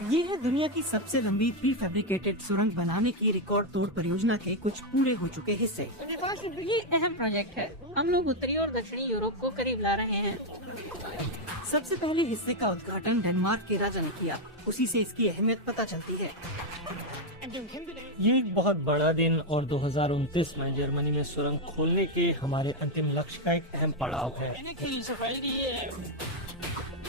ये है दुनिया की सबसे लंबी प्री फैब्रिकेटेड सुरंग बनाने की रिकॉर्ड तोड़ परियोजना के कुछ पूरे हो चुके हिस्से। ये अहम प्रोजेक्ट है। हम लोग उत्तरी और दक्षिणी यूरोप को करीब ला रहे हैं। सबसे पहले हिस्से का उद्घाटन डेनमार्क के राजा ने किया। उसी से इसकी अहमियत पता चलती है। ये एक बहुत बड़ा दिन और 2029 में जर्मनी में सुरंग खोलने के हमारे अंतिम लक्ष्य का एक अहम पड़ाव है।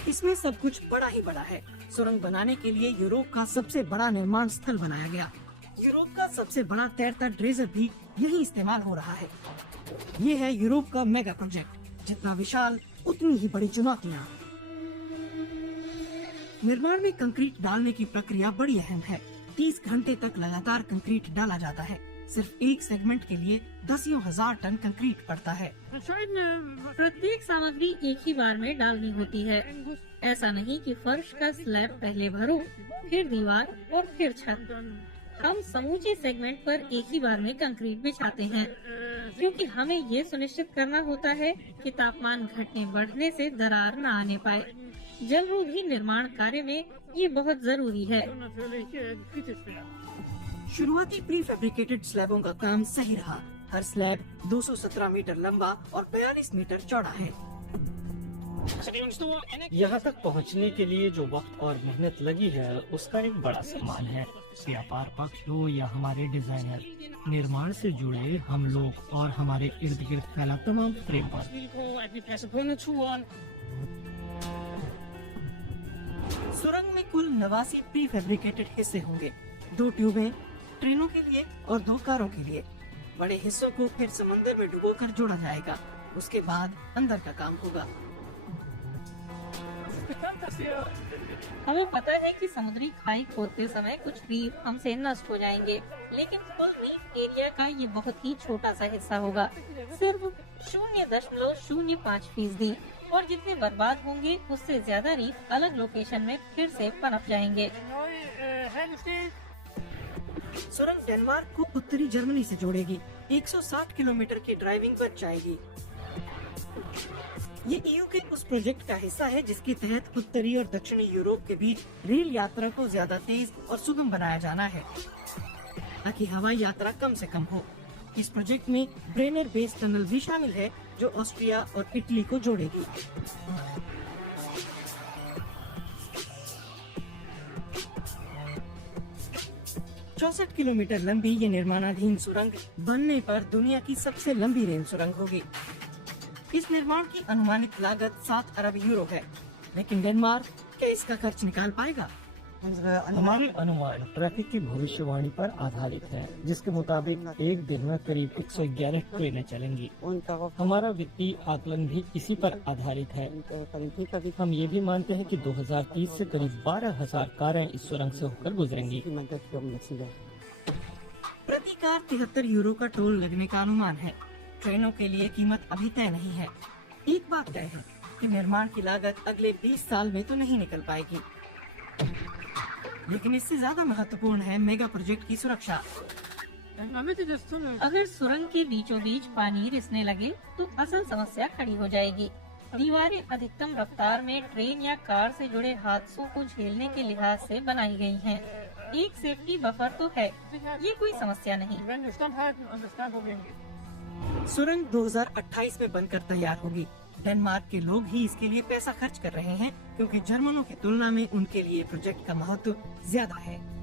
इसमें सब कुछ बड़ा ही बड़ा है। सुरंग बनाने के लिए यूरोप का सबसे बड़ा निर्माण स्थल बनाया गया। यूरोप का सबसे बड़ा तैरता ड्रेजर भी यही इस्तेमाल हो रहा है। ये है यूरोप का मेगा प्रोजेक्ट। जितना विशाल उतनी ही बड़ी चुनौतियाँ। निर्माण में कंक्रीट डालने की प्रक्रिया बड़ी अहम है। 30 घंटे तक लगातार कंक्रीट डाला जाता है। सिर्फ एक सेगमेंट के लिए दसियों हजार टन कंक्रीट पड़ता है। प्रत्येक सामग्री एक ही बार में डालनी होती है। ऐसा नहीं कि फर्श का स्लैब पहले भरो, फिर दीवार और फिर छत। हम समूचे सेगमेंट पर एक ही बार में कंक्रीट बिछाते हैं, क्योंकि हमें ये सुनिश्चित करना होता है कि तापमान घटने बढ़ने से दरार न आने पाए। जलरोधी निर्माण कार्य में ये बहुत जरूरी है। शुरुआती प्री फैब्रिकेटेड स्लैबों का काम सही रहा। हर स्लैब 217 मीटर लंबा और 42 मीटर चौड़ा है। यहाँ तक पहुँचने के लिए जो वक्त और मेहनत लगी है उसका एक बड़ा सम्मान है। व्यापार पक्ष हो या हमारे डिजाइनर, निर्माण से जुड़े हम लोग और हमारे इर्द गिर्द फैला तमाम फ्रेमवर्क। सुरंग में कुल 89 प्री फैब्रिकेटेड हिस्से होंगे। 2 ट्यूबें ट्रेनों के लिए और 2 कारों के लिए। बड़े हिस्सों को फिर समुद्र में डुबोकर जोड़ा जाएगा। उसके बाद अंदर का काम होगा। हमें पता है कि समुद्री खाई खोदते समय कुछ द्वीप हमसे नष्ट हो जाएंगे, लेकिन कुल रीफ एरिया का ये बहुत ही छोटा सा हिस्सा होगा, सिर्फ 0.05%। और जितने बर्बाद होंगे उससे ज्यादा रीफ अलग लोकेशन में फिर से पनप जाएंगे। सुरंग डेनमार्क को उत्तरी जर्मनी से जोड़ेगी। 160 किलोमीटर की ड्राइविंग पर जाएगी। ये ईयू के उस प्रोजेक्ट का हिस्सा है जिसके तहत उत्तरी और दक्षिणी यूरोप के बीच रेल यात्रा को ज्यादा तेज और सुगम बनाया जाना है, ताकि हवाई यात्रा कम से कम हो। इस प्रोजेक्ट में ब्रेनर बेस टनल भी शामिल है, जो ऑस्ट्रिया और इटली को जोड़ेगी। 64 किलोमीटर लंबी ये निर्माणाधीन सुरंग बनने पर दुनिया की सबसे लंबी रेल सुरंग होगी। इस निर्माण की अनुमानित लागत 7 अरब यूरो है, लेकिन डेनमार्क क्या इसका खर्च निकाल पाएगा? हमारे अनुमान ट्रैफिक की भविष्यवाणी पर आधारित है, जिसके मुताबिक एक दिन में करीब 111 ट्रेनें चलेंगी। हमारा वित्तीय आकलन भी इसी पर आधारित है। हम ये भी मानते हैं कि 2030 से करीब 12,000 कारें इस सुरंग से होकर गुजरेंगी। प्रति कार 73 यूरो का टोल लगने का अनुमान है। ट्रेनों के लिए कीमत अभी तय नहीं है। एक बात तय है कि निर्माण की लागत अगले 20 साल में तो नहीं निकल पाएगी, लेकिन इससे ज्यादा महत्वपूर्ण है मेगा प्रोजेक्ट की सुरक्षा। अगर सुरंग के बीचों बीच पानी रिसने लगे तो असल समस्या खड़ी हो जाएगी। दीवारें अधिकतम रफ्तार में ट्रेन या कार से जुड़े हादसों को झेलने के लिहाज से बनाई गई हैं। एक सेफ्टी बफर तो है, ये कोई समस्या नहीं। सुरंग 2028 में बनकर तैयार होगी। डेनमार्क के लोग ही इसके लिए पैसा खर्च कर रहे हैं, क्योंकि जर्मनों की तुलना में उनके लिए प्रोजेक्ट का महत्व ज्यादा है।